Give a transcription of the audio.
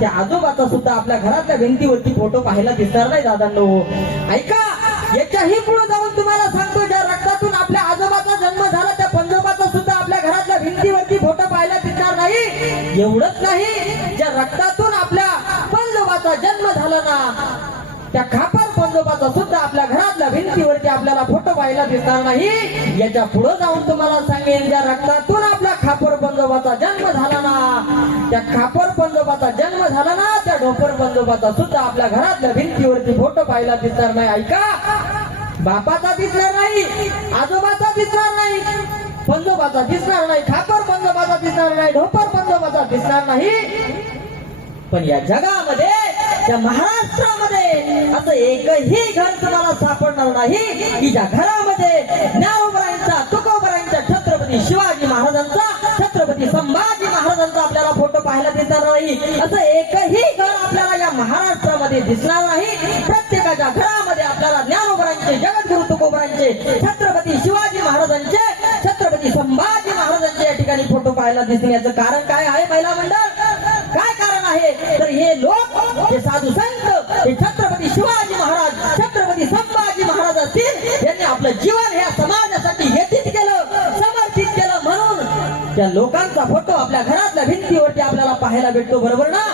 त्या आजोबाचा सुद्धा आपल्या घरातल्या भिंतीवरती फोटो पाहायला दिसणार नाही दादांनो. ऐका, याच्याही पुढे जाऊन तुम्हाला सांगतो, ज्या रक्तातून आपल्या आजोबाचा जन्म झाला त्या पंजोबाचा सुद्धा आपल्या घरातल्या भिंतीवरती फोटो पाहायला दिसणार नाही. एवढंच नाही, ज्या रक्तातून आपल्या पंजोबाचा जन्म झाला ना त्या खापर पंजोबाचा सुद्धा आपल्या घरातल्या भिंतीवरती आपल्याला फोटो पाहायला दिसणार नाही. याच्या पुढे जाऊन तुम्हाला सांगेन, ज्या रक्तातून आपल्या खापर पंजोबाचा जन्म झाला ना त्या खापर पंजोबाचा जन्म झाला ना त्या ढोपर पंजोबाचा सुद्धा आपल्या घरातल्या भिंतीवरती फोटो पाहायला दिसणार नाही. ऐका, बापाचा दिसणार नाही, आजोबाचा दिसणार नाही, पंजोबाचा दिसणार नाही, खापर पंजोबाचा दिसणार नाही, ढोपर पंजोबाचा दिसणार नाही. पण या जगामध्ये, त्या महाराष्ट्रामध्ये असं एकही घर तुम्हाला सापडणार नाही की ज्या घरामध्ये ज्ञानोबरायांचा, तुकोबरायांचा, छत्रपती शिवाजी महाराजांचा, छत्रपती संभाजी महाराजांचा आपल्याला फोटो पाहायला दिसणार नाही. असं एकही घर आपल्याला या महाराष्ट्रामध्ये दिसणार नाही. प्रत्येकाच्या घरामध्ये आपल्याला ज्ञानोबरायांचे, जगद्गुरु तुकोबरायांचे, छत्रपती शिवाजी महाराजांचे, छत्रपती संभाजी महाराजांचे या ठिकाणी फोटो पाहायला दिसतील. याचं कारण काय आहे महिला मंडळ? काय कारण आहे? तर हे लोक, हे साधू संत, हे छत्रपती शिवाजी महाराज, छत्रपती संभाजी महाराज असतील, यांनी आपलं जीवन ह्या समाजासाठी व्यतीत केलं, समर्पित केलं, म्हणून त्या लोकांचा फोटो आपल्या घरातल्या भिंतीवरती आपल्याला पाहायला भेटतो. बरोबर ना?